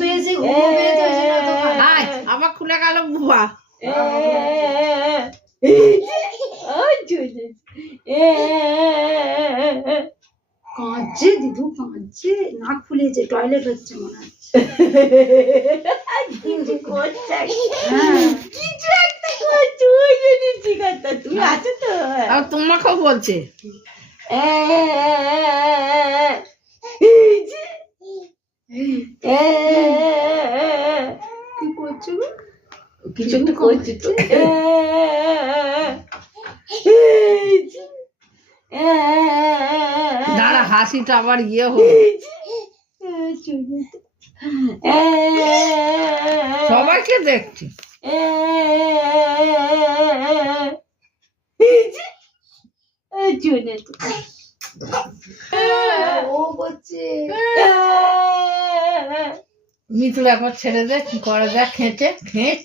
পেয়েছে আবার খুলে গেল বুবা। কাঁদছে দিদু, কাঁদছে, নাক ফুলিয়েছে, টয়লেট হচ্ছে মনে হচ্ছে। কিছু করছে, হ্যাঁ কিছু একটা করছে, ওই জন্য জিজ্ঞাসা। তুমি আছো তো? আর তোমাকেও বলছে কি করছো গো? কিছু একটা করছে তো। দাঁড়া, হাসিটা আবার ইয়ে হোক। সবাইকে দেখছি। ও করছে। মিতুল একবার ছেড়ে দে, কি করে দেখ, খেঁচে খেঁচ।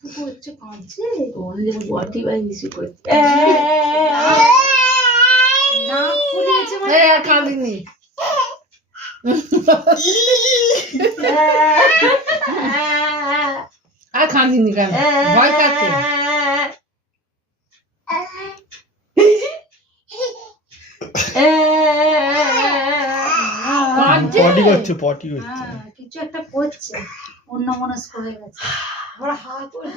কি করছে? কাঁদছে। বটি বাই মিশু করছে। নাক ফুলিয়েছে মানে এই আর কাঁদিনি। আর কাঁদিনি কেন? ভয় পাচ্ছে। পটি করছে, পটি করছে। কিছু একটা করছে, অন্যমনস্ক হয়ে গেছে। আমরা হা করে